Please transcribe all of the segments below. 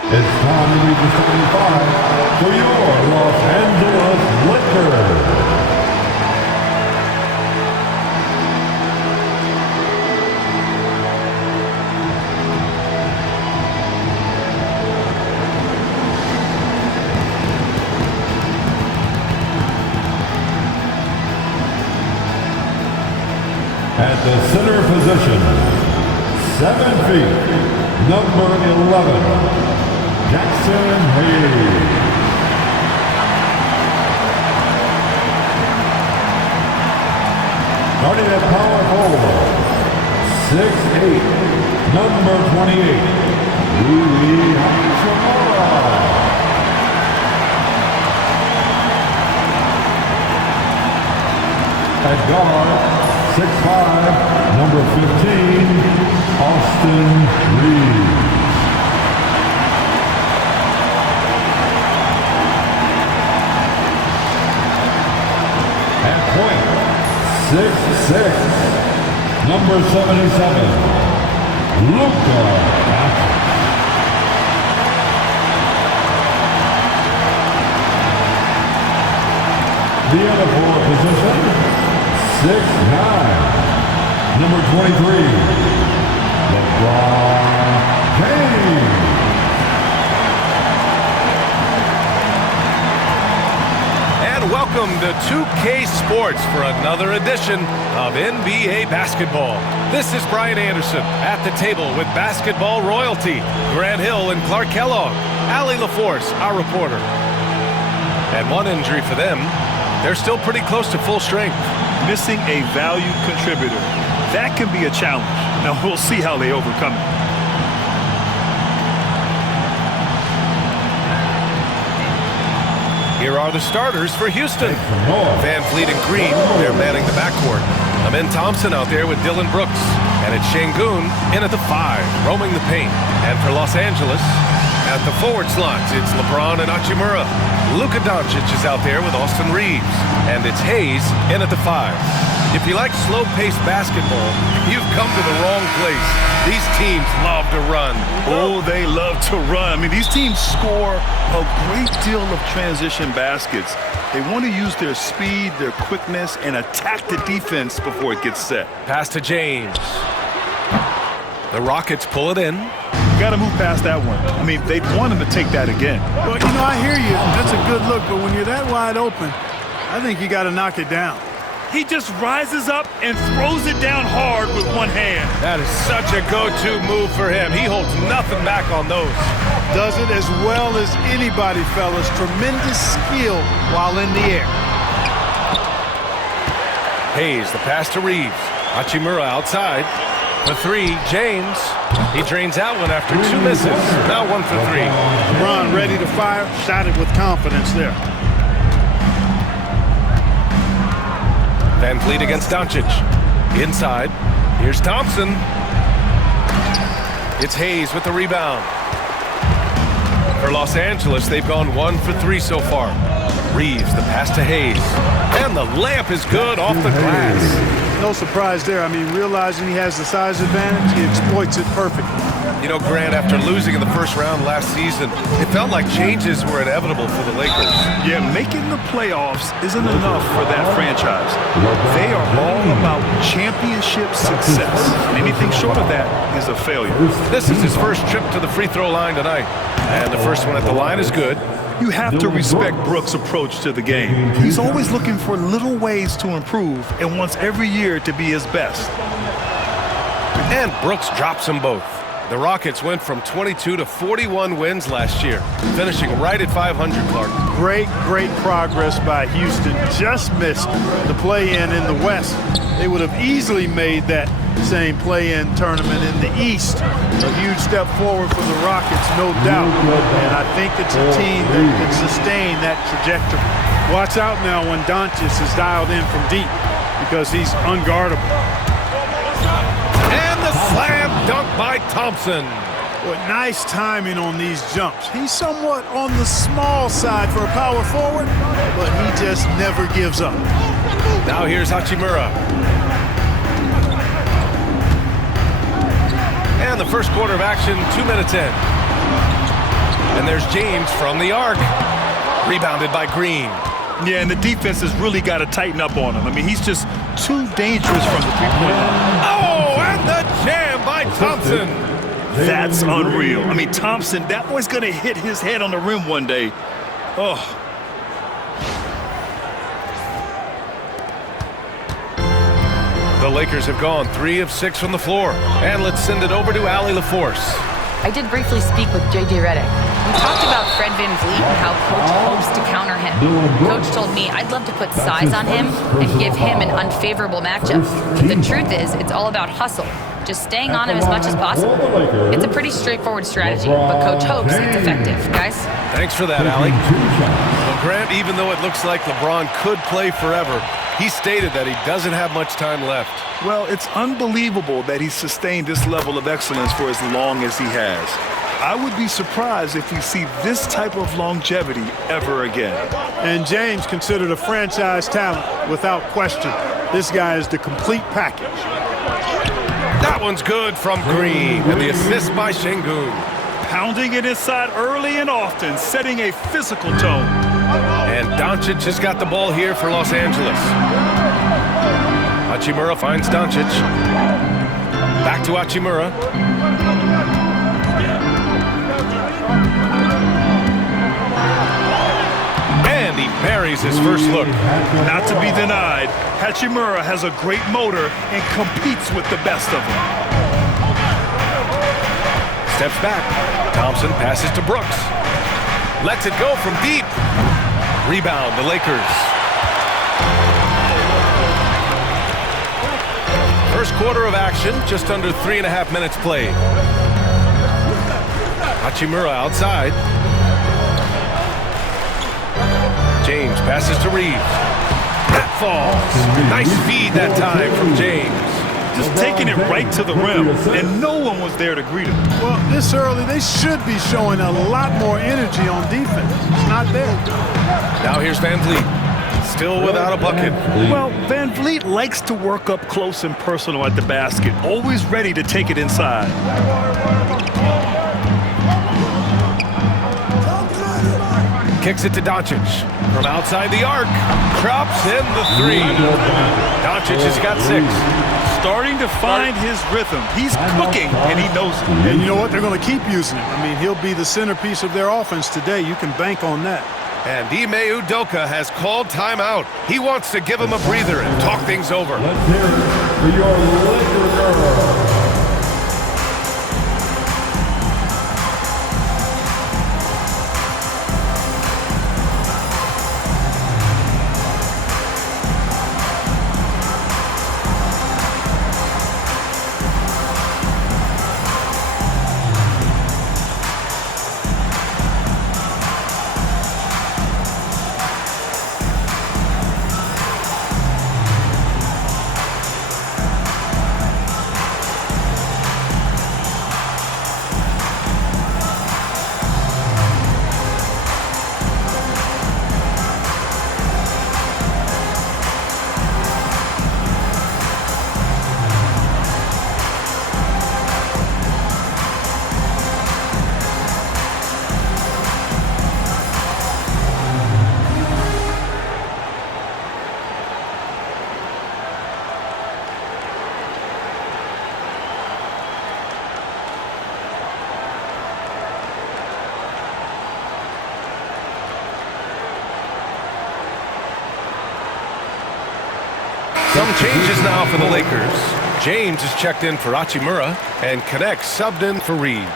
It's time to read the starting five for your Los Angeles Lakers. At the center position, 7 feet, number 11, Jackson Hayes. Starting at power forward, 6'8", number 28, Louis Hachimura. At guard, 6'5", number 15, Austin Reeves. At point, 6'6", number 77, Luka Doncic. The other forward position, 6'9", number 23, LeBron James. And welcome to 2K Sports for another edition of NBA basketball. This is Brian Anderson at the table with basketball royalty, Grant Hill and Clark Kellogg, Allie LaForce, our reporter. And one injury for them, they're still pretty close to full strength. Missing a valued contributor. That can be a challenge. Now we'll see how they overcome it. Here are the starters for Houston. Van Fleet and Green, they're manning the backcourt. Amin Thompson out there with Dylan Brooks. And it's Şengün in at the 5, roaming the paint. And for Los Angeles, at the forward slots, it's LeBron and Hachimura. Luka Doncic is out there with Austin Reeves. And it's Hayes in at the 5. If you like slow-paced basketball, you've come to the wrong place. These teams love to run. Oh, they love to run. I mean, these teams score a great deal of transition baskets. They want to use their speed, their quickness, and attack the defense before it gets set. Pass to James. The Rockets pull it in. Got to move past that one. I mean, they'd want him to take that again. Well, you know, I hear you. That's a good look, but when you're that wide open, I think you got to knock it down. He just rises up and throws it down hard with one hand. That is such a go-to move for him. He holds nothing back on those. Does it as well as anybody, fellas. Tremendous skill while in the air. Hayes, the pass to Reeves. Hachimura outside. For 3, James. He drains that one after 2 misses. Now 1 for 3. LeBron ready to fire. Shot it with confidence there. Van Fleet against Doncic. Inside. Here's Thompson. It's Hayes with the rebound. For Los Angeles, they've gone 1 for 3 so far. Reeves, the pass to Hayes. And the layup is good off the glass. No surprise there. I mean, realizing he has the size advantage, he exploits it perfectly. You know, Grant, after losing in the first round last season, it felt like changes were inevitable for the Lakers. Yeah, making the playoffs isn't enough for that franchise. They are all about championship success. Anything short of that is a failure. This is his first trip to the free throw line tonight. And the first one at the line is good. You have to respect Brooks' approach to the game. He's always looking for little ways to improve and wants every year to be his best. And Brooks drops them both. The Rockets went from 22 to 41 wins last year, finishing right at 500, Clark. Great progress by Houston. Just missed the play-in in the West. They would have easily made that same play-in tournament in the East. A huge step forward for the Rockets, no doubt. And I think it's a team that can sustain that trajectory. Watch out now when Doncic is dialed in from deep because he's unguardable. And the slam dunk by Thompson. But nice timing on these jumps. He's somewhat on the small side for a power forward, but he just never gives up. Now here's Hachimura. And the first quarter of action, 2 minutes in. And there's James from the arc. Rebounded by Green. Yeah, and the defense has really got to tighten up on him. I mean, he's just too dangerous from the three-point line. Oh, and the jam by Thompson. That's unreal. I mean, Thompson, that boy's going to hit his head on the rim one day. Oh. The Lakers have gone 3 of 6 from the floor. And let's send it over to Allie LaForce. I did briefly speak with J.J. Redick. We talked about Fred VanVleet and how Coach hopes to counter him. Coach told me I'd love to put size on him and give him an unfavorable matchup. The truth is, it's all about hustle. Just staying on him as much as possible. It's a pretty straightforward strategy, but Coach hopes it's effective. Guys? Thanks for that, Allie. Well, Grant, even though it looks like LeBron could play forever, he stated that he doesn't have much time left. Well, it's unbelievable that he's sustained this level of excellence for as long as he has. I would be surprised if we see this type of longevity ever again. And James considered a franchise talent without question. This guy is the complete package. That one's good from Green, and the assist by Şengün. Pounding it inside early and often, setting a physical tone. And Doncic has got the ball here for Los Angeles. Hachimura finds Doncic. Back to Hachimura. And he buries his first look. Not to be denied, Hachimura has a great motor and competes with the best of them. Steps back. Thompson passes to Brooks. Lets it go from deep. Rebound, the Lakers. First quarter of action, just under 3.5 minutes played. Hachimura outside. James passes to Reeves. That falls. Nice feed that time from James. Just taking it right to the rim, and no one was there to greet him. Well, this early, they should be showing a lot more energy on defense. It's not there. Now here's VanVleet, still without a bucket. Well, VanVleet likes to work up close and personal at the basket, always ready to take it inside. Kicks it to Doncic from outside the arc. Drops in the 3. Doncic has got 6. Starting to find his rhythm. He's cooking, and he knows it. And you know what? They're going to keep using him. I mean, he'll be the centerpiece of their offense today. You can bank on that. And Ime Udoka has called timeout. He wants to give him a breather and talk things over. Let's hear it for your Laker girl. Some changes now for the Lakers. James is checked in for Hachimura, and connects subbed in for Reeves.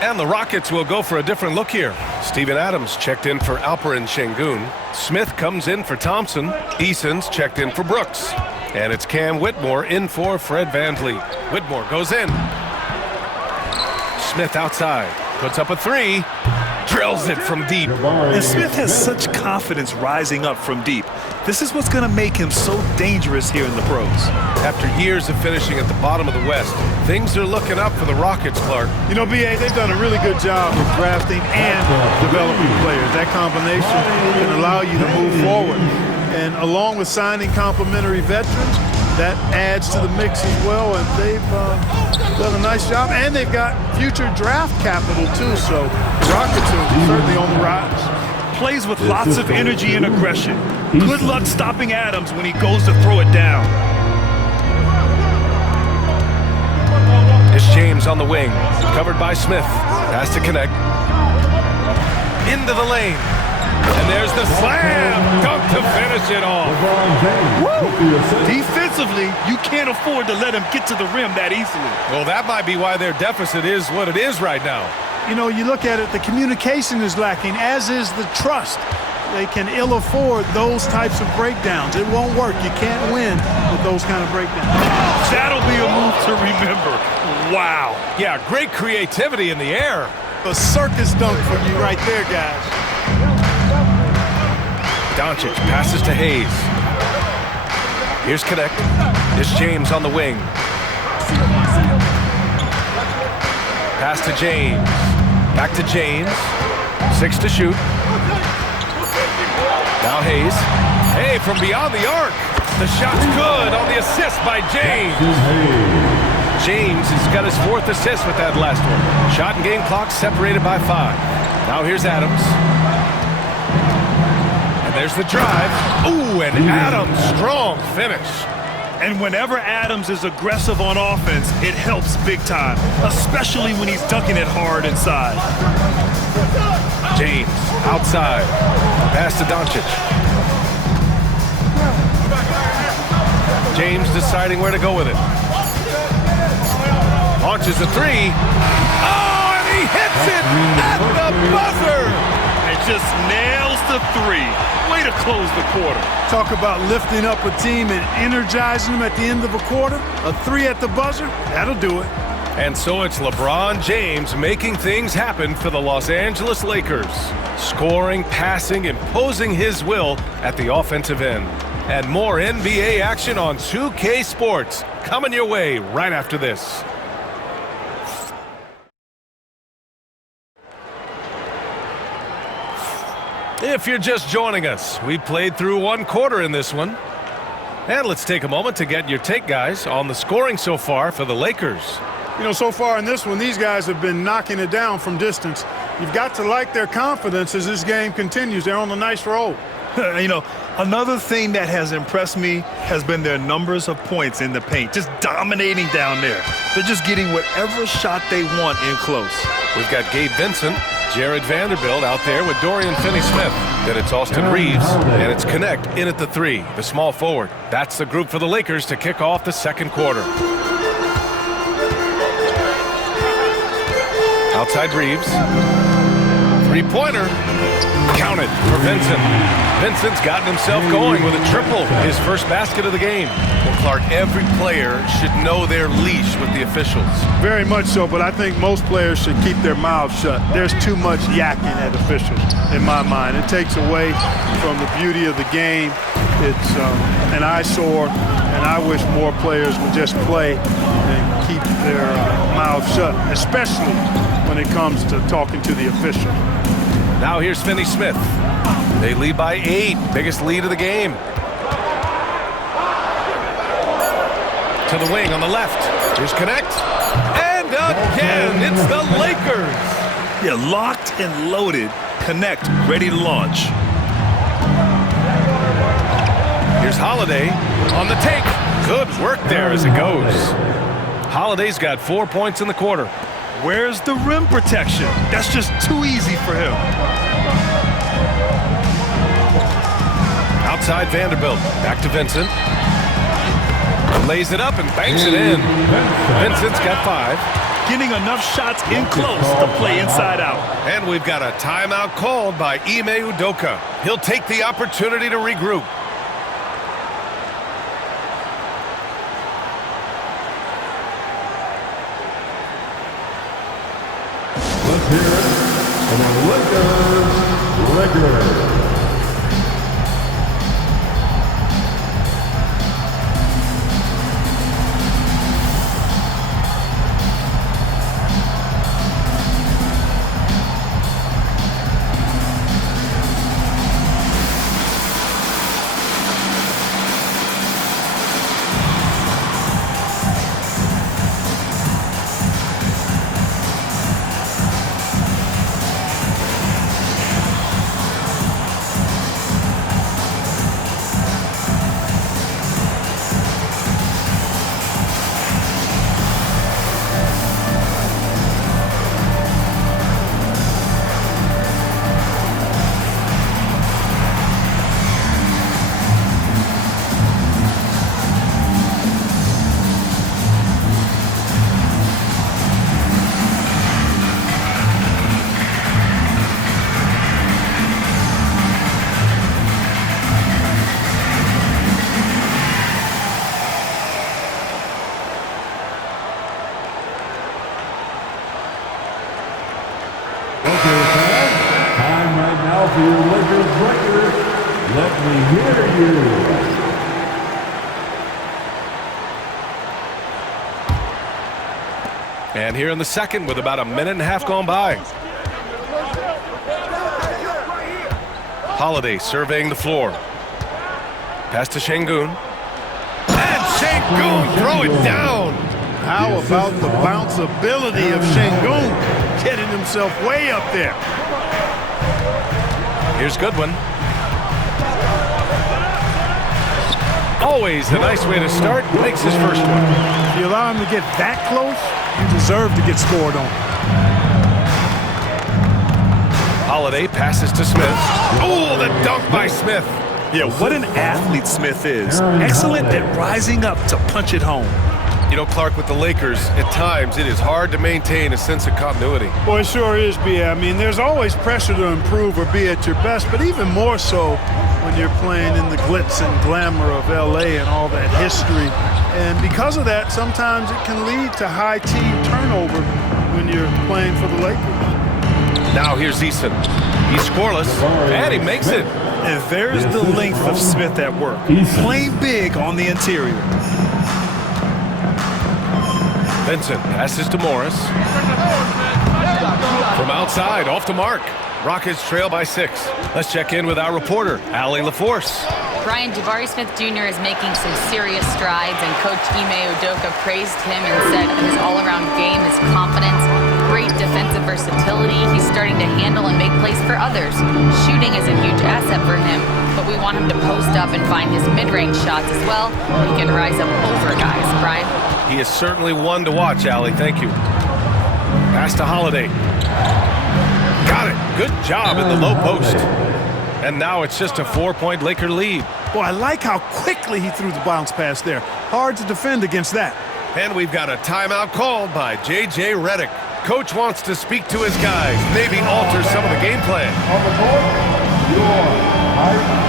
And the Rockets will go for a different look here. Steven Adams checked in for Alperen Şengün. Smith comes in for Thompson. Eason's checked in for Brooks. And it's Cam Whitmore in for Fred VanVleet. Whitmore goes in. Smith outside. Puts up a 3. Drills it from deep. And Smith has such confidence rising up from deep. This is what's going to make him so dangerous here in the pros. After years of finishing at the bottom of the West, things are looking up for the Rockets, Clark. You know, B.A., they've done a really good job of drafting and developing players. That combination can allow you to move forward. And along with signing complementary veterans, that adds to the mix as well, and they've done a nice job, and they've got future draft capital too, so the Rockets are certainly on the rise. Plays with lots of energy and aggression. Good luck stopping Adams when he goes to throw it down. It's James on the wing, covered by Smith. Has to connect. Into the lane. And there's the slam dunk to finish it off. Defensively, you can't afford to let him get to the rim that easily. Well, that might be why their deficit is what it is right now. You know, you look at it, the communication is lacking, as is the trust. They can ill afford those types of breakdowns. It won't work. You can't win with those kind of breakdowns. That'll be a move to remember. Wow. Yeah, great creativity in the air. A circus dunk for you right there, guys. Doncic passes to Hayes. Here's Connect. It's James on the wing. Pass to James. Back to James. 6 to shoot. Now Hayes. Hey, from beyond the arc. The shot's good on the assist by James. James has got his 4th assist with that last one. Shot and game clock separated by 5. Now here's Adams. And there's the drive. Ooh, and Adams, strong finish. And whenever Adams is aggressive on offense, it helps big time, especially when he's dunking it hard inside. James, outside. Pass to Doncic. James deciding where to go with it. Launches a 3. Oh, and he hits it at the buzzer! And just nails the 3. Way to close the quarter. Talk about lifting up a team and energizing them at the end of a quarter. A 3 at the buzzer, that'll do it. And so it's LeBron James making things happen for the Los Angeles Lakers. Scoring, passing, imposing his will at the offensive end. And more NBA action on 2K Sports coming your way right after this. If you're just joining us, we played through 1 quarter in this one. And let's take a moment to get your take, guys, on the scoring so far for the Lakers. You know, so far in this one, these guys have been knocking it down from distance. You've got to like their confidence as this game continues. They're on a nice roll. You know, another thing that has impressed me has been their numbers of points in the paint, just dominating down there. They're just getting whatever shot they want in close. We've got Gabe Vincent, Jared Vanderbilt out there with Dorian Finney-Smith. Then it's Austin Reeves, and it's Connect in at the 3, the small forward. That's the group for the Lakers to kick off the second quarter. Outside Reeves. 3-pointer. Counted for Vincent. Vincent's gotten himself going with a triple, his first basket of the game. Well, Clark, every player should know their leash with the officials. Very much so, but I think most players should keep their mouths shut. There's too much yakking at officials, in my mind. It takes away from the beauty of the game. It's an eyesore, and I wish more players would just play and keep their mouths shut, especially when it comes to talking to the official. Now here's Finney-Smith. They lead by 8, biggest lead of the game. To the wing on the left. Here's Connect. And again, it's the Lakers. Yeah, locked and loaded. Connect, ready to launch. Here's Holiday on the take. Good work there as it goes. Holiday's got 4 points in the quarter. Where's the rim protection? That's just too easy for him. Outside Vanderbilt. Back to Vincent. Lays it up and banks it in. Vincent's got 5. Getting enough shots in close to play inside out. And we've got a timeout called by Ime Udoka. He'll take the opportunity to regroup. Let's hear it for the Lakers. Okay, fans, time right now for your Lakers record. Let me hear you. And here in the second with about a minute and a half gone by. Holiday surveying the floor. Pass to Şengün. And Şengün throw it down. How about the bounce ability of Şengün getting himself way up there? Here's Goodwin. Always a nice way to start. Makes his first one. If you allow him to get that close, you deserve to get scored on. Holiday passes to Smith. Oh, the dunk by Smith. Yeah, what an athlete Smith is. Excellent at rising up to punch it home. You know, Clark, with the Lakers, at times it is hard to maintain a sense of continuity. Well, it sure is, B.A. I mean, there's always pressure to improve or be at your best, but even more so when you're playing in the glitz and glamour of L.A. and all that history. And because of that, sometimes it can lead to high team turnover when you're playing for the Lakers. Now here's Eason. He's scoreless, and he makes it. And there's the length of Smith at work. Playing big on the interior. Vincent passes to Morris. From outside, off the mark. Rockets trail by 6. Let's check in with our reporter, Allie LaForce. Brian, Jabari Smith Jr. is making some serious strides, and Coach Ime Udoka praised him and said his all-around game, his confidence, great defensive versatility. He's starting to handle and make plays for others. Shooting is a huge asset for him, but we want him to post up and find his mid-range shots as well. He can rise up over guys. Brian? He is certainly one to watch, Allie. Thank you. Pass to Holiday. Got it. Good job in the low post. And now it's just a 4-point Laker lead. Boy, I like how quickly he threw the bounce pass there. Hard to defend against that. And we've got a timeout called by J.J. Redick. Coach wants to speak to his guys, maybe alter some of the game plan. On the court, your height.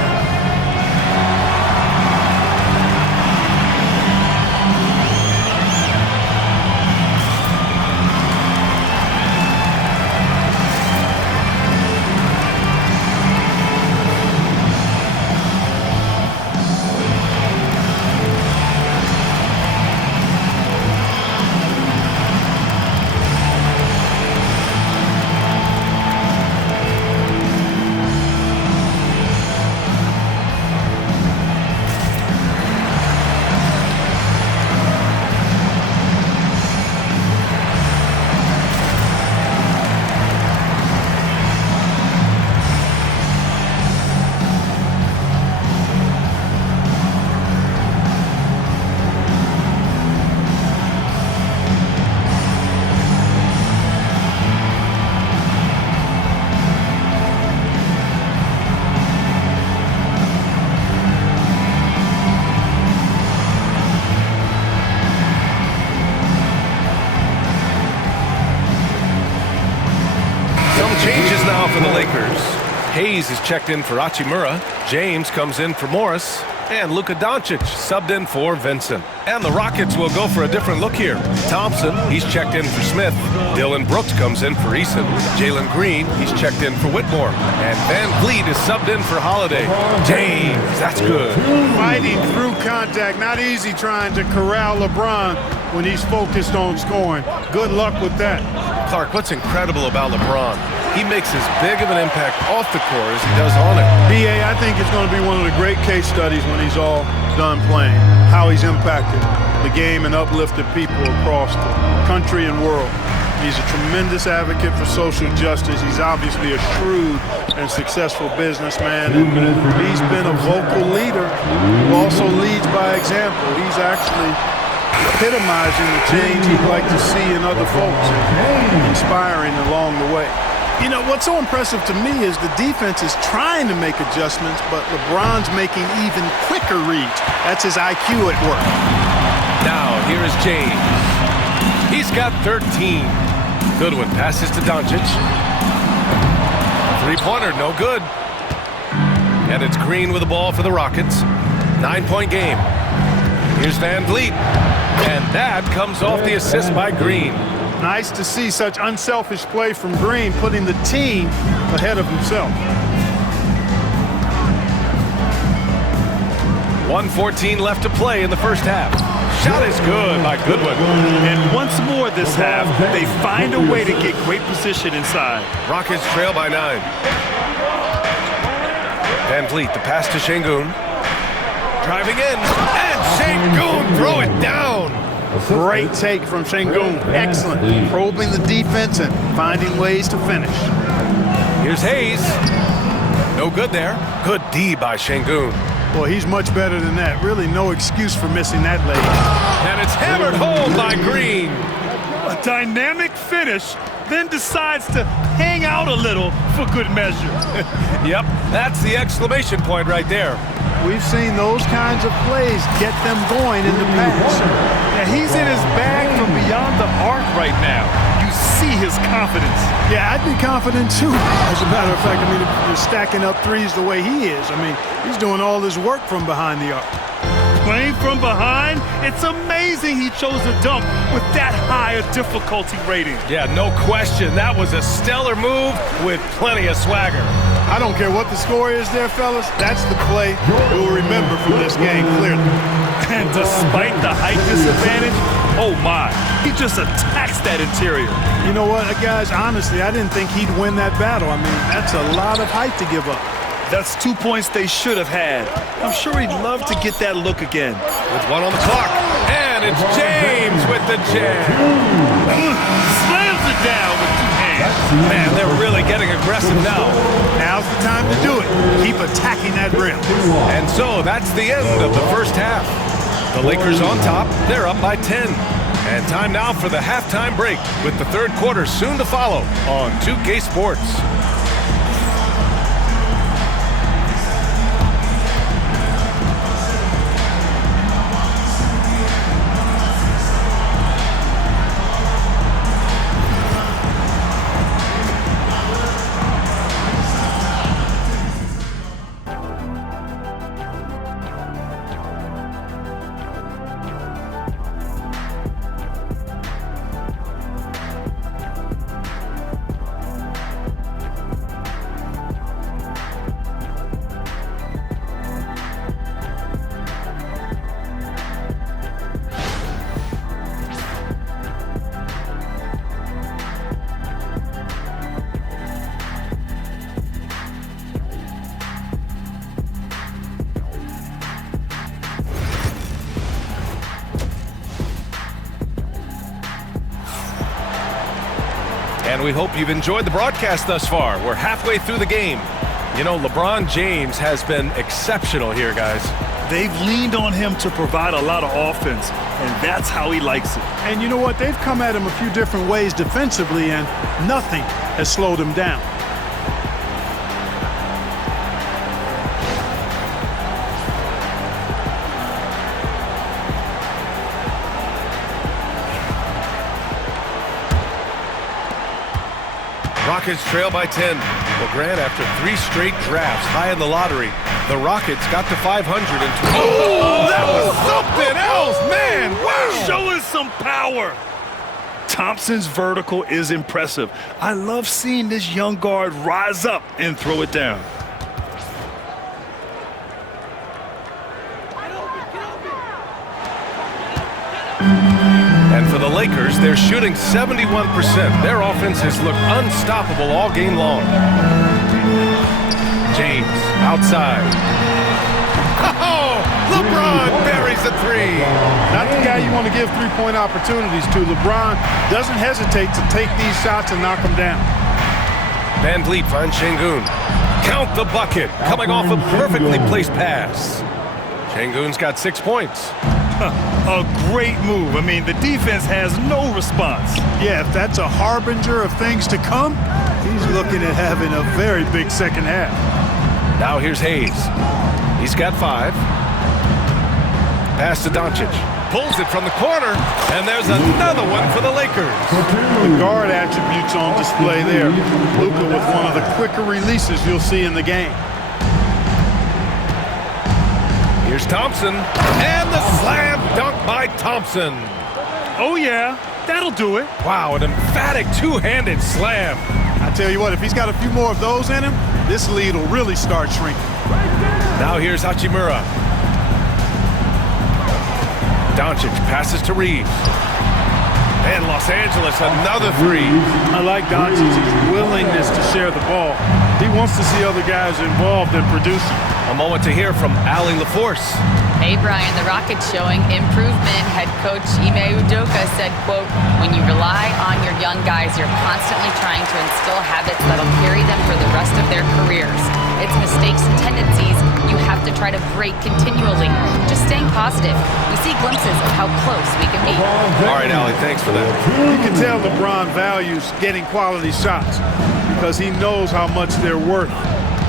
Changes now for the Lakers. Hayes is checked in for Hachimura. James comes in for Morris. And Luka Doncic subbed in for Vincent. And the Rockets will go for a different look here. Thompson, he's checked in for Smith. Dillon Brooks comes in for Eason. Jalen Green, he's checked in for Whitmore. And Van Vliet is subbed in for Holiday. James, that's good. Fighting through contact. Not easy trying to corral LeBron when he's focused on scoring. Good luck with that. Clark, what's incredible about LeBron? He makes as big of an impact off the court as he does on it. B.A., I think it's going to be one of the great case studies when he's all done playing, how he's impacted the game and uplifted people across the country and world. He's a tremendous advocate for social justice. He's obviously a shrewd and successful businessman. And he's been a vocal leader who also leads by example. He's actually epitomizing the change he'd like to see in other folks and inspiring along the way. You know, what's so impressive to me is the defense is trying to make adjustments, but LeBron's making even quicker reads. That's his IQ at work. Now, here is James. He's got 13. Goodwin passes to Doncic. Three-pointer, no good. And it's Green with the ball for the Rockets. 9-point game. Here's Van Vliet. And that comes off the assist by Green. Nice to see such unselfish play from Green, putting the team ahead of himself. 1:14 left to play in the first half. Shot is good by Goodwin. And once more this half, they find a way to get great position inside. Rockets trail by 9. Van Vliet, the pass to Şengün. Driving in, and Şengün throw it down. Great take from Şengün. Excellent. Probing the defense and finding ways to finish. Here's Hayes. No good there. Good D by Şengün. Well, he's much better than that. Really no excuse for missing that leg. And it's hammered home by Green. A dynamic finish, then decides to hang out a little for good measure. Yep, that's the exclamation point right there. We've seen those kinds of plays get them going in the past. Yeah, he's in his bag from beyond the arc right now. You see his confidence. Yeah, I'd be confident too. As a matter of fact, I mean, if you're stacking up threes the way he is, I mean, he's doing all this work from behind the arc. Playing from behind, it's amazing he chose a dunk with that high a difficulty rating. Yeah, no question. That was a stellar move with plenty of swagger. I don't care what the score is there, fellas. That's the play we'll remember from this game clearly. And despite the height disadvantage, oh my, he just attacks that interior. You know what, guys, honestly, I didn't think he'd win that battle. I mean, that's a lot of height to give up. That's 2 points they should have had. I'm sure he'd love to get that look again. With 1 on the clock. And it's James with the jam. Slams it down with 2 hands. Man, they're really getting aggressive now. Now's the time to do it. Keep attacking that rim. And so that's the end of the first half. The Lakers on top. They're up by 10. And time now for the halftime break with the third quarter soon to follow on 2K Sports. And we hope you've enjoyed the broadcast thus far. We're halfway through the game. You know, LeBron James has been exceptional here, guys. They've leaned on him to provide a lot of offense, and that's how he likes it. And you know what? They've come at him a few different ways defensively, and nothing has slowed him down. Rockets trail by 10. Well, Grant, after 3 straight drafts high in the lottery, the Rockets got to 500 and... Oh, that was something else, man! Wow! Showing some power. Thompson's vertical is impressive. I love seeing this young guard rise up and throw it down. And for the Lakers, they're shooting 71%. Their offense has looked unstoppable all game long. James, outside. Oh, LeBron buries a 3. Not the guy you want to give three-point opportunities to. LeBron doesn't hesitate to take these shots and knock them down. Van Vliet finds Şengün. Count the bucket, coming off a perfectly placed pass. Şengün's got 6 points. A great move. I mean, the defense has no response. Yeah, if that's a harbinger of things to come, he's looking at having a very big second half. Now here's Hayes. He's got 5. Pass to Doncic. Pulls it from the corner, and there's another one for the Lakers. The guard attributes on display there. Luka with one of the quicker releases you'll see in the game. Here's Thompson, and the slam dunk by Thompson. Oh, yeah. That'll do it. Wow, an emphatic two-handed slam. I tell you what, if he's got a few more of those in him, this lead will really start shrinking. Now here's Hachimura. Doncic passes to Reeves. And Los Angeles, another three. I like Doncic's willingness to share the ball. He wants to see other guys involved in producing. A moment to hear from Allie LaForce. Hey, Brian, the Rockets showing improvement. Head coach Ime Udoka said, quote, when you rely on your young guys, you're constantly trying to instill habits that'll carry them for the rest of their careers. It's mistakes and tendencies you have to try to break continually. Just staying positive. We see glimpses of how close we can be. All right, Allie, thanks for that. You can tell LeBron values getting quality shots because he knows how much they're worth,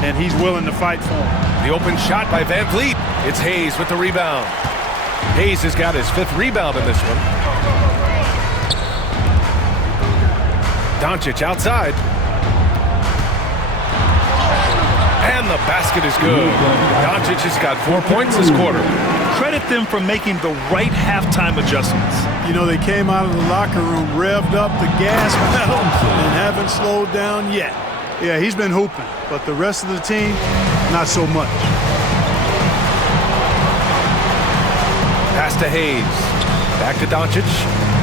and he's willing to fight for them. The open shot by Van Vliet. It's Hayes with the rebound. Hayes has got his 5th rebound in this one. Doncic outside. And the basket is good. Doncic has got 4 points this quarter. Credit them for making the right halftime adjustments. You know, they came out of the locker room, revved up the gas pedal, and haven't slowed down yet. Yeah, he's been hooping, but the rest of the team, not so much. Pass to Hayes. Back to Doncic.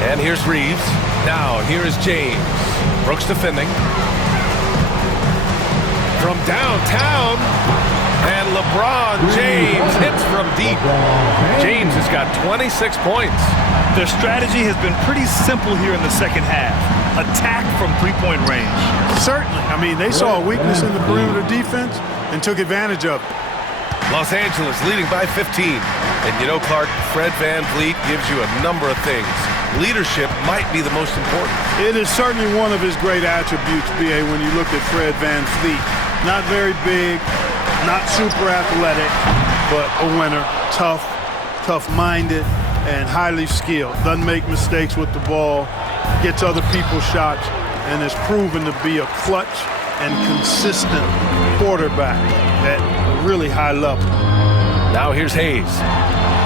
And here's Reeves. Now, here is James. Brooks defending. From downtown. And LeBron James hits from deep. James has got 26 points. Their strategy has been pretty simple here in the second half. Attack from three-point range. Certainly. I mean, they saw a weakness in the perimeter defense and took advantage of it. Los Angeles leading by 15. And you know, Clark, Fred Van Vliet gives you a number of things. Leadership might be the most important. It is certainly one of his great attributes, B.A., when you look at Fred Van Vliet. Not very big, not super athletic, but a winner, tough-minded, and highly skilled. Doesn't make mistakes with the ball, gets other people's shots, and is proven to be a clutch and consistent quarterback at a really high level. Now here's Hayes.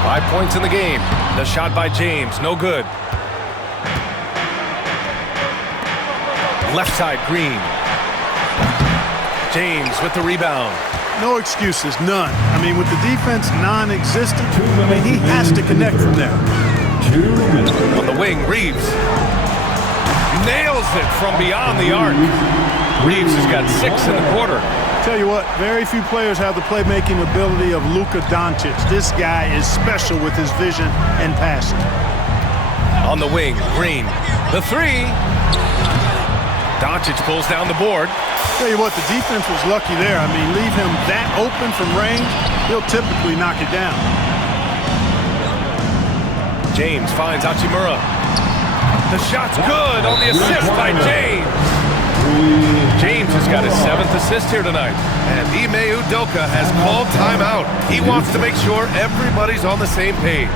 5 points in the game. The shot by James, no good. Left side, Green. James with the rebound. No excuses, none. I mean, with the defense non-existent, he has to connect from there. 2 minutes. On the wing, Reeves. Nails it from beyond the arc. Reeves has got 6 in the quarter. Tell you what, very few players have the playmaking ability of Luka Doncic. This guy is special with his vision and passing. On the wing, Green. The 3. Doncic pulls down the board. Tell you what, the defense was lucky there. I mean, leave him that open from range, he'll typically knock it down. James finds Hachimura. The shot's good on the assist by James. James has got his 7th assist here tonight. And Ime Udoka has called timeout. He wants to make sure everybody's on the same page.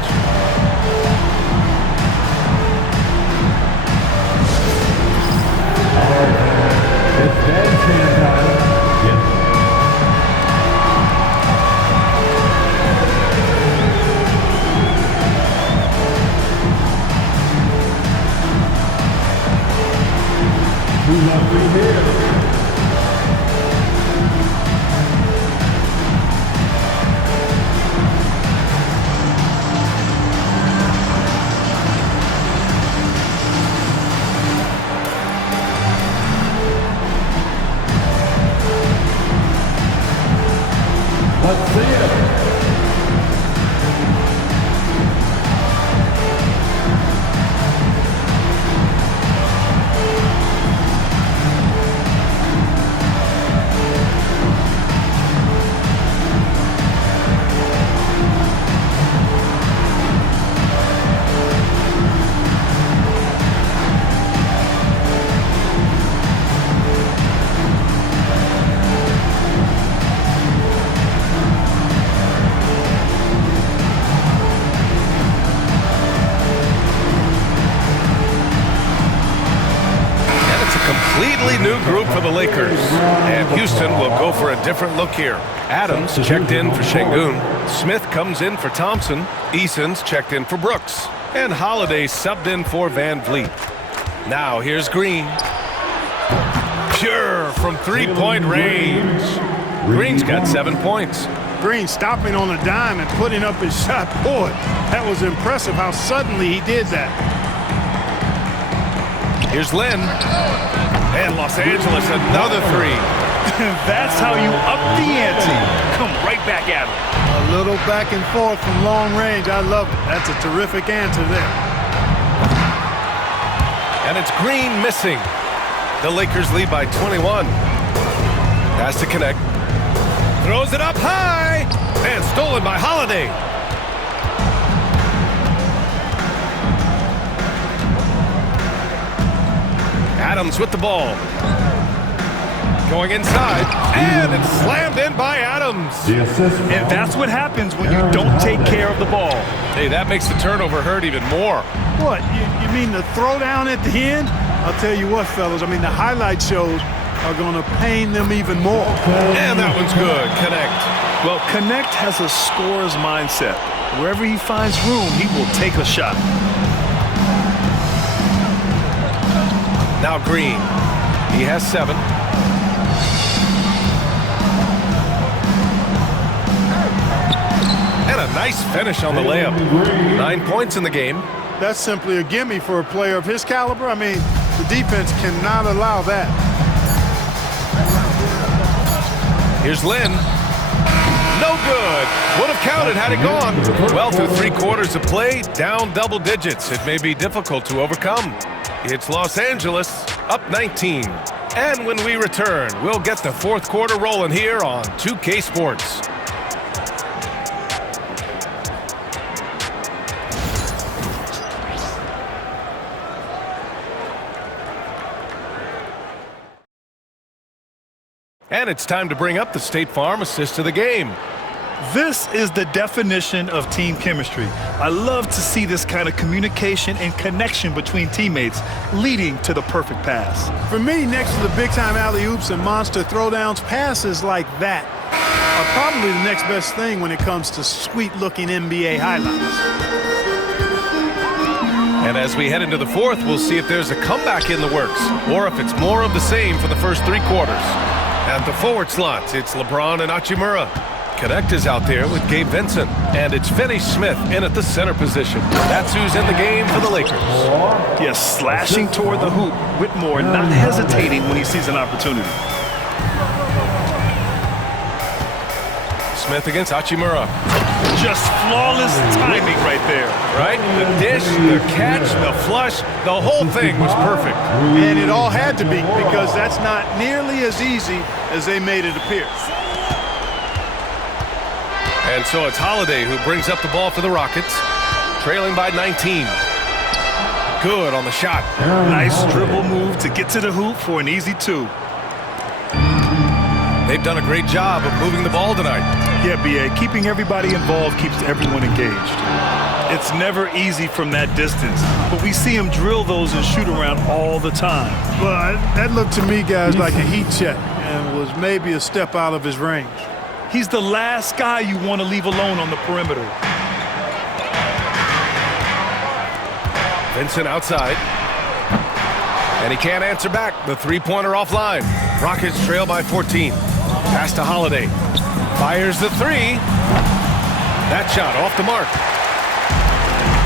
It's bandstand time. Yes. Who's up here? Let's see it. Completely new group for the Lakers. And Houston will go for a different look here. Adams checked in for Şengün. Smith comes in for Thompson. Eason's checked in for Brooks. And Holiday subbed in for Van Vliet. Now here's Green. Pure from three-point range. Green's got 7 points. Green stopping on a dime and putting up his shot. Boy, that was impressive how suddenly he did that. Here's Lynn. And Los Angeles, another three. That's how you up the ante. Come right back at him. A little back and forth from long range. I love it. That's a terrific answer there. And it's Green missing. The Lakers lead by 21. Has to connect. Throws it up high. And stolen by Holiday. Adams with the ball. Going inside. And it's slammed in by Adams. And that's what happens when you don't take care of the ball. Hey, that makes the turnover hurt even more. What, you mean the throwdown at the end? I'll tell you what, fellas, I mean, the highlight shows are going to pain them even more. And that one's good. Connect. Well, Connect has a scorer's mindset. Wherever he finds room, he will take a shot. Now Green. He has 7. And a nice finish on the layup. 9 points in the game. That's simply a gimme for a player of his caliber. I mean, the defense cannot allow that. Here's Lynn. No good. Would have counted had it gone. Well, through 3 quarters of play, down double digits. It may be difficult to overcome. It's Los Angeles, up 19. And when we return, we'll get the 4th quarter rolling here on 2K Sports. And it's time to bring up the State Farm assist of the game. This is the definition of team chemistry. I love to see this kind of communication and connection between teammates leading to the perfect pass. For me, next to the big-time alley-oops and monster throwdowns, passes like that are probably the next best thing when it comes to sweet-looking NBA highlights. And as we head into the 4th, we'll see if there's a comeback in the works or if it's more of the same for the first 3 quarters. At the forward slot, it's LeBron and Hachimura. Connect is out there with Gabe Vincent. And it's Finney Smith in at the center position. That's who's in the game for the Lakers. Yes, slashing toward the hoop. Whitmore not hesitating when he sees an opportunity. Smith against Hachimura. Just flawless timing right there. Right? The dish, the catch, the flush, the whole thing was perfect. And it all had to be, because that's not nearly as easy as they made it appear. And so it's Holiday who brings up the ball for the Rockets, trailing by 19. Good on the shot. Nice dribble move to get to the hoop for an easy 2. They've done a great job of moving the ball tonight. Yeah, B.A., keeping everybody involved keeps everyone engaged. It's never easy from that distance, but we see him drill those and shoot around all the time. Well, that looked to me, guys, like a heat check and was maybe a step out of his range. He's the last guy you want to leave alone on the perimeter. Vincent outside. And he can't answer back. The 3-pointer offline. Rockets trail by 14. Pass to Holiday. Fires the 3. That shot off the mark.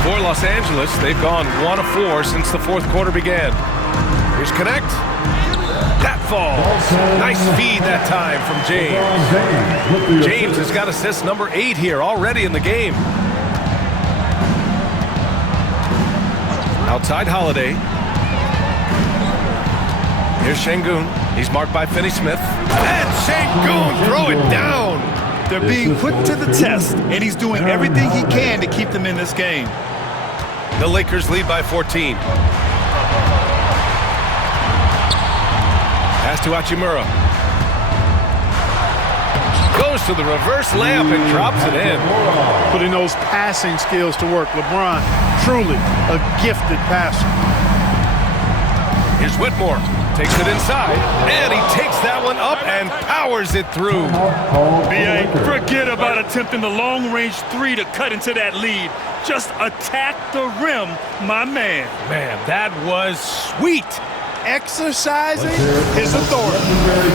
For Los Angeles, they've gone 1 of 4 since the 4th quarter began. Here's Connect. That falls. Nice feed that time from James. James has got assist number 8 here already in the game. Outside Holiday. Here's Şengün. He's marked by Finney Smith. And Şengün throw it down. They're being put to the test, and he's doing everything he can to keep them in this game. The Lakers lead by 14. Pass to Hachimura. Goes to the reverse layup and drops it in. Putting those passing skills to work. LeBron, truly a gifted passer. Here's Whitmore. Takes it inside, and he takes that one up and powers it through. B.A., forget about attempting the long-range three to cut into that lead. Just attack the rim, my man. Man, that was sweet. Exercising his authority.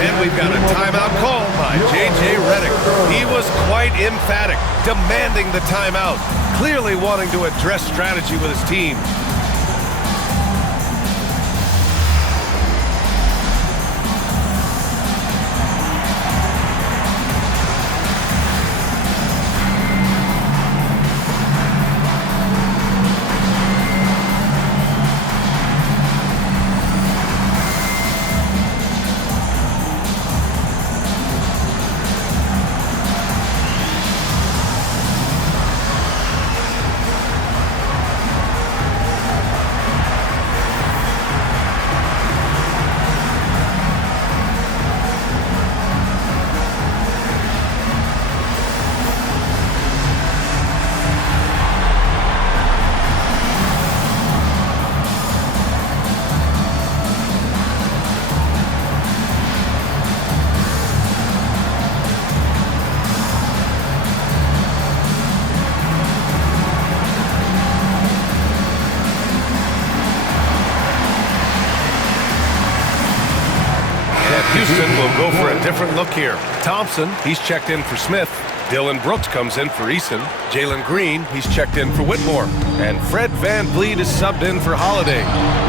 And we've got a timeout called by J.J. Redick. He was quite emphatic, demanding the timeout, clearly wanting to address strategy with his team. Houston will go for a different look here. Thompson, he's checked in for Smith. Dylan Brooks comes in for Eason. Jalen Green, he's checked in for Whitmore. And Fred VanVleet is subbed in for Holiday.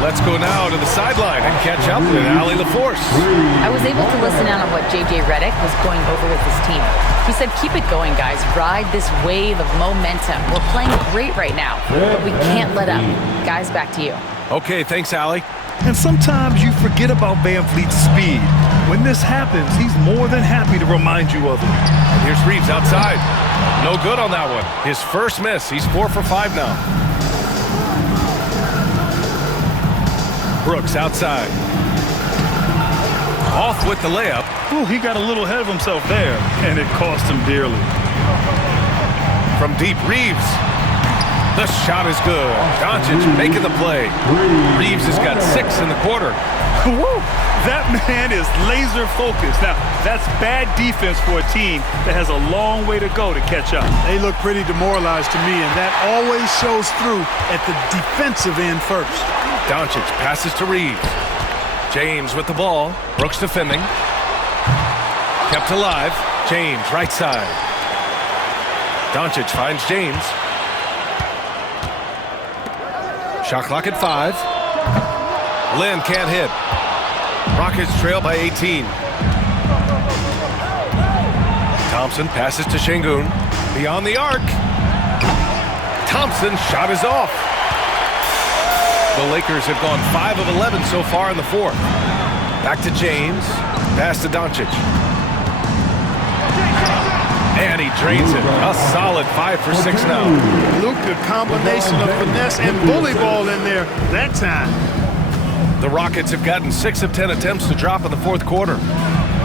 Let's go now to the sideline and catch up with Allie LaForce. I was able to listen in on what J.J. Redick was going over with his team. He said, keep it going, guys. Ride this wave of momentum. We're playing great right now, but we can't let up. Guys, back to you. Okay, thanks, Allie. And sometimes you forget about VanVleet's speed. When this happens, he's more than happy to remind you of it. And here's Reeves outside. No good on that one. His first miss. He's 4 for 5 now. Brooks outside. Off with the layup. Ooh, he got a little ahead of himself there, and it cost him dearly. From deep, Reeves. The shot is good. Doncic making the play. Reeves has got 6 in the quarter. Woo! That man is laser focused. Now, that's bad defense for a team that has a long way to go to catch up. They look pretty demoralized to me, and that always shows through at the defensive end first. Doncic passes to Reeves. James with the ball. Brooks defending. Kept alive. James, right side. Doncic finds James. Shot clock at 5. Lynn can't hit. Rockets trail by 18. Thompson passes to Şengün. Beyond the arc. Thompson's shot is off. The Lakers have gone 5 of 11 so far in the fourth. Back to James. Pass to Doncic. And he drains it. A solid 5 for 6 now. Luka, combination of finesse and bully ball in there that time. The Rockets have gotten 6 of 10 attempts to drop in the fourth quarter.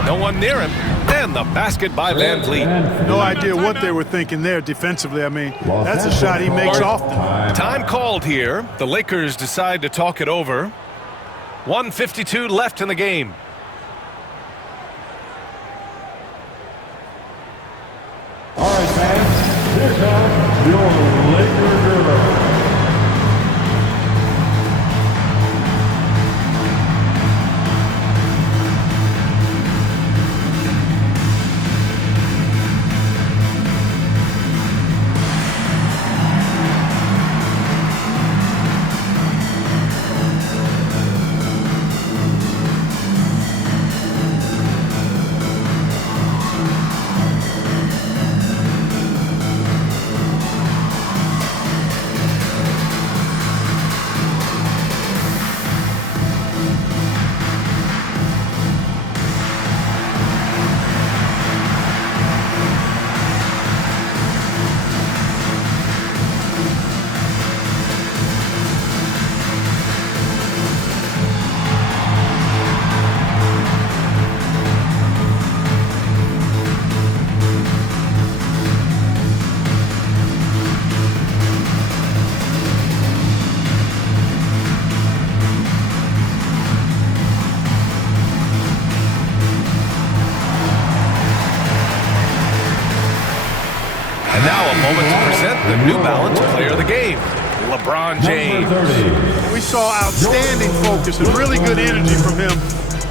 No one near him. And the basket by VanVleet. No idea what they were thinking there defensively. I mean, that's a shot he makes often. Time called here. The Lakers decide to talk it over. 1:52 left in the game. All right, fans, here comes your Laker girl. moment to present the New Balance Player of the Game, LeBron James. We saw outstanding focus and really good energy from him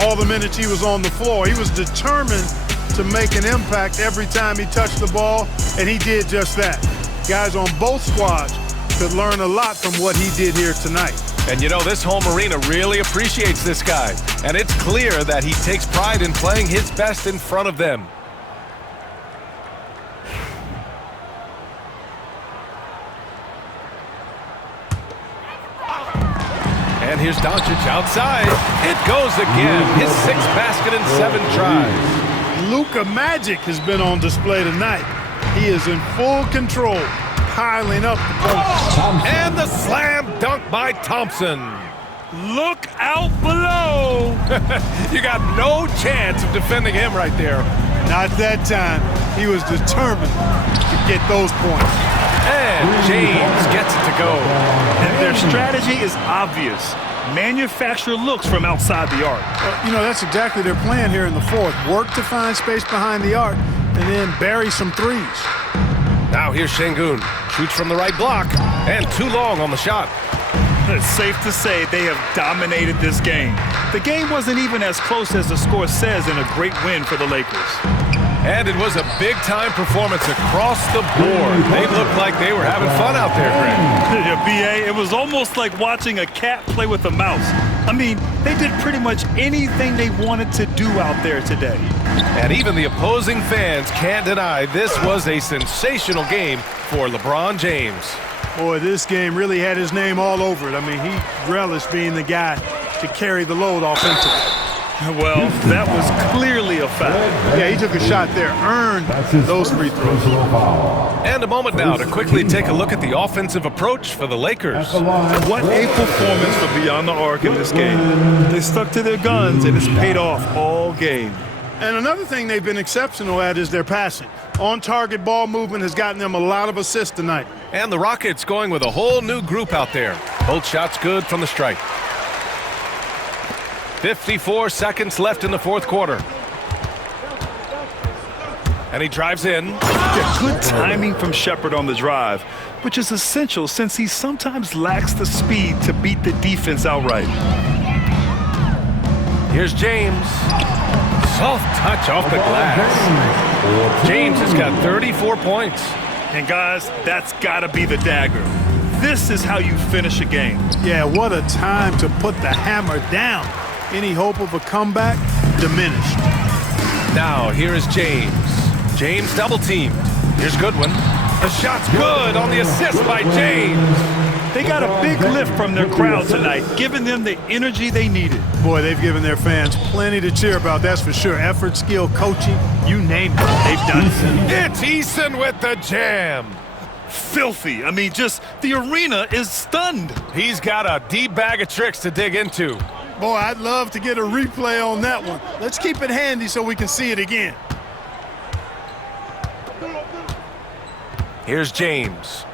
all the minutes he was on the floor. He was determined to make an impact every time he touched the ball, and he did just that. Guys on both squads could learn a lot from what he did here tonight. And you know, this home arena really appreciates this guy, and it's clear that he takes pride in playing his best in front of them. And here's Doncic outside. It goes again. His 6th basket in 7 tries. Luka Magic has been on display tonight. He is in full control, piling up the points. And the slam dunk by Thompson. Look out below. You got no chance of defending him right there. Not that time. He was determined to get those points. And James gets it to go. And their strategy is obvious. Manufacture looks from outside the arc. You know, that's exactly their plan here in the fourth. Work to find space behind the arc and then bury some threes. Now here's Şengün. Shoots from the right block. And too long on the shot. It's safe to say they have dominated this game. The game wasn't even as close as the score says in a great win for the Lakers. And it was a big-time performance across the board. They looked like they were having fun out there, Greg. Yeah, B.A., it was almost like watching a cat play with a mouse. I mean, they did pretty much anything they wanted to do out there today. And even the opposing fans can't deny this was a sensational game for LeBron James. Boy, this game really had his name all over it. I mean, he relished being the guy to carry the load offensively. Well, that was clearly a foul. Yeah, he took a shot there, earned those free throws. And a moment now to quickly take a look at the offensive approach for the Lakers. What a performance for Beyond the Arc in this game. They stuck to their guns, and it's paid off all game. And another thing they've been exceptional at is their passing. On-target ball movement has gotten them a lot of assists tonight. And the Rockets going with a whole new group out there. Both shots good from the stripe. 54 seconds left in the fourth quarter. And he drives in. Yeah, good timing from Shepherd on the drive, which is essential since he sometimes lacks the speed to beat the defense outright. Here's James. Soft touch off the glass. James has got 34 points. And guys, that's gotta be the dagger. This is how you finish a game. Yeah, what a time to put the hammer down. Any hope of a comeback diminished. Now here is James. James double teamed. Here's Goodwin. The shot's good on the assist by James. They got a big lift from their crowd tonight, giving them the energy they needed. Boy, they've given their fans plenty to cheer about, that's for sure. Effort, skill, coaching, you name it, they've done it. It's Eason with the jam. Filthy. I mean, just the arena is stunned. He's got a deep bag of tricks to dig into. Boy, I'd love to get a replay on that one. Let's keep it handy so we can see it again. Here's James.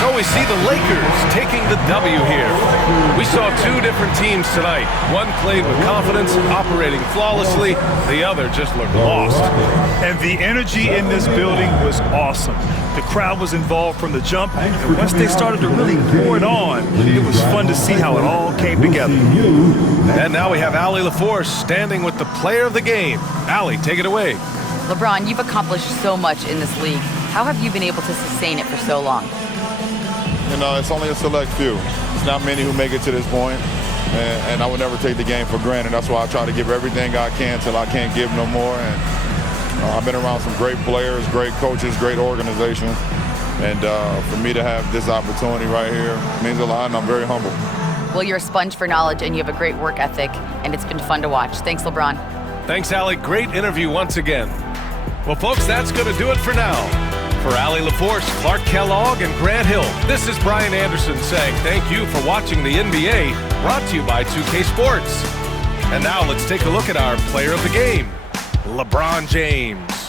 So we see the Lakers taking the W here. We saw two different teams tonight. One played with confidence, operating flawlessly. The other just looked lost. And the energy in this building was awesome. The crowd was involved from the jump, and once they started to really pour it on, it was fun to see how it all came together. And now we have Allie LaForce standing with the player of the game. Allie, take it away. LeBron, you've accomplished so much in this league. How have you been able to sustain it for so long? You know, it's only a select few. It's not many who make it to this point, and I would never take the game for granted. That's why I try to give everything I can till I can't give no more. And I've been around some great players, great coaches, great organizations, and for me to have this opportunity right here means a lot, and I'm very humble. Well, you're a sponge for knowledge, and you have a great work ethic, and it's been fun to watch. Thanks, LeBron. Thanks, Allie. Great interview once again. Well, folks, that's going to do it for now. For Allie LaForce, Clark Kellogg, and Grant Hill, this is Brian Anderson saying thank you for watching the NBA, brought to you by 2K Sports. And now let's take a look at our player of the game, LeBron James.